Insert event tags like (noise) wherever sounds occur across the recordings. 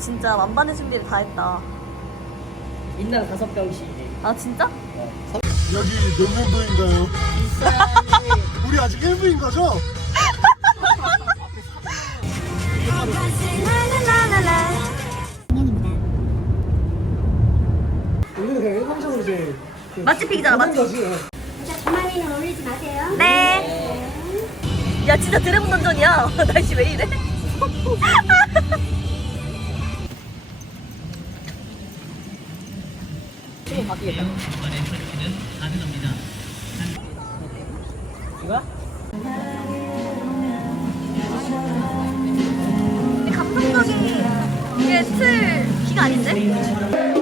진짜 만반의 준비를 다 했다. 인당 다섯 병씩. 아 진짜? 여기 몇 년도인가요? (laughs) 우리 아직 1부인 거죠? 우리는 그냥 일반적으로 이제 그 맛집 픽이잖아, 맛집. 거지. 자, 주말에는 올리지 마세요. 네. 야 진짜 드래곤 던전이야. (laughs) 날씨 왜 이래? 이거야? 감성적인 이게 틀 키가 아닌데?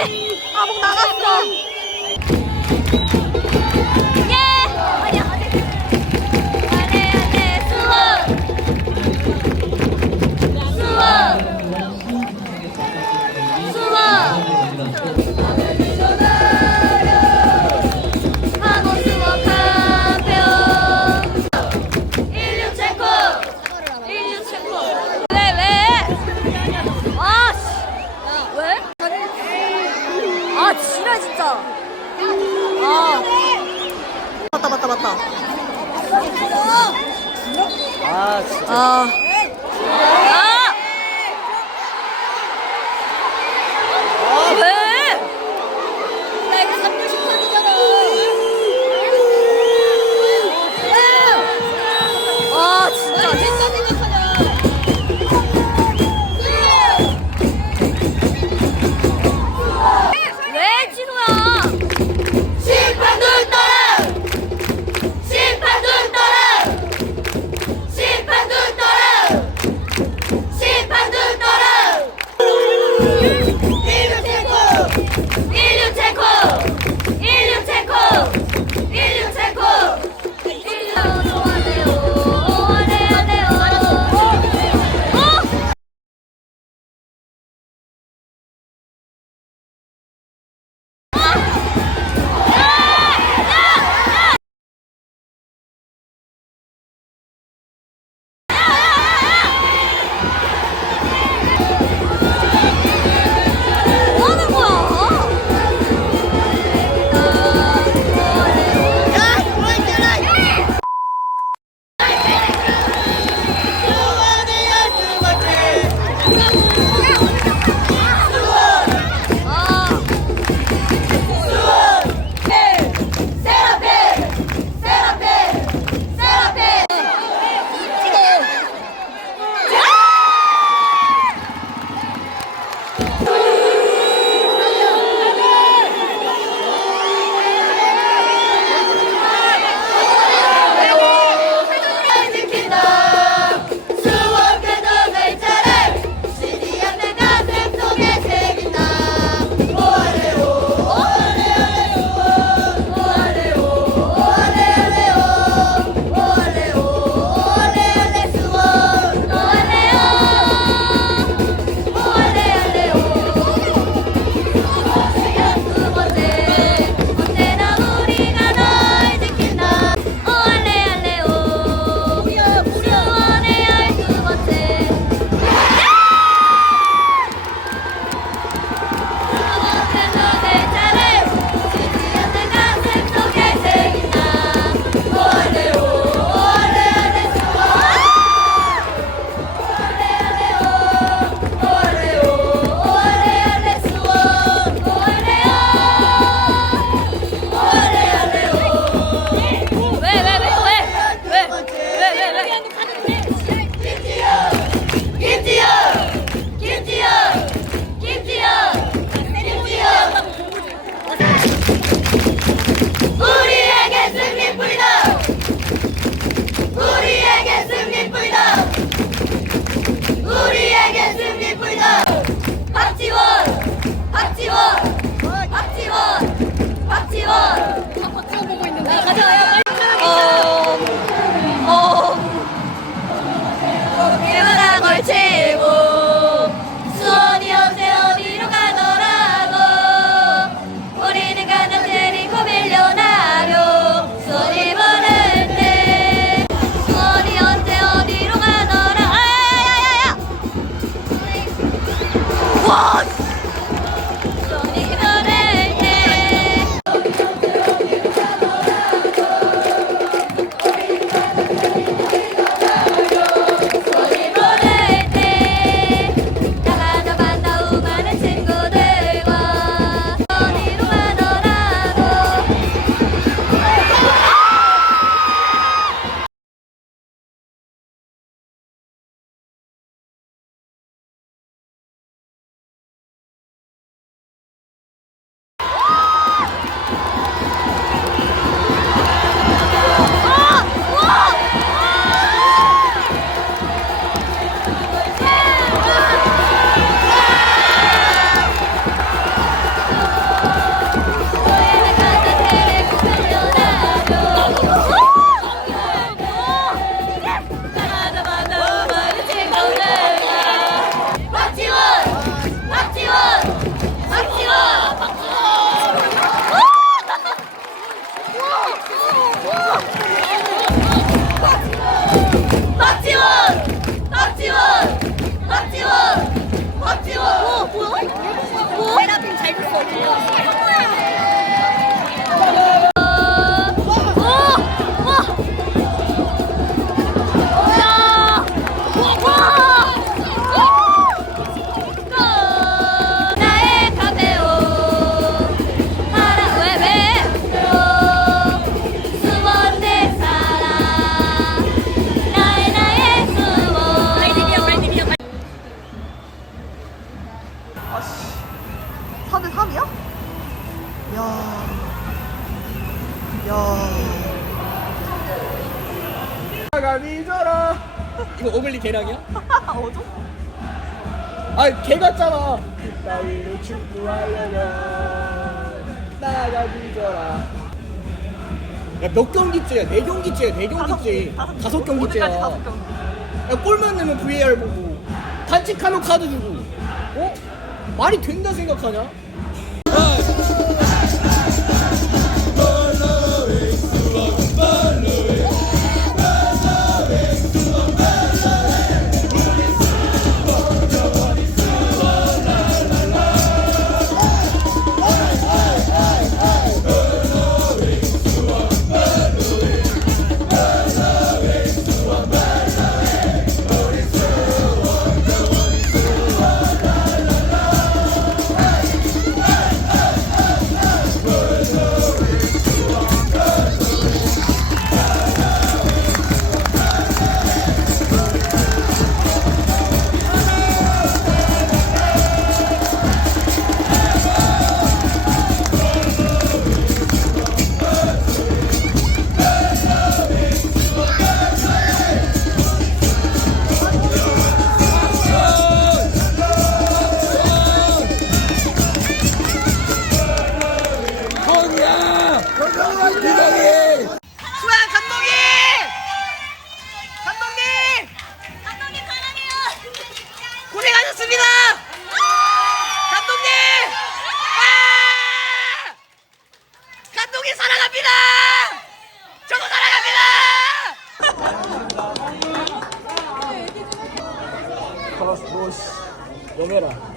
아목 나갔어. 아. 맞다, 맞다, 맞다. 아, 진짜. 아. 아. 개량이야? (laughs) 어죠? 아, 개 같잖아. 따위로 축구하려면 나가 뒤져라. 야, 몇 경기째야? 네 경기째야? 네 경기째. 다섯 경기째야. 오늘까지 다섯 경기. 야, 골만 넣으면 VAR 보고 단칙하면 카드 주고. 어? 말이 된다 생각하냐?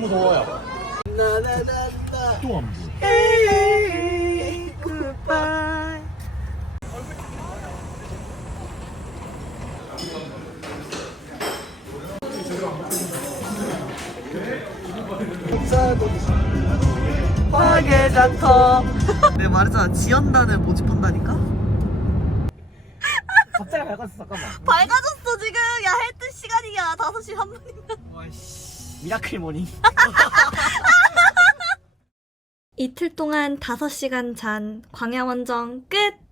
너무 더워요. 나나나나 또안 보여. Hey, goodbye. 화개장터. 내가 말했잖아. 지연단을 모집한다니까? 갑자기 밝았어 잠깐만. 밝아졌어 지금. 야 헬트 시간이야. 5시 3분이면 미라클 모닝 이틀 동안 5시간 잔 광야원정 끝!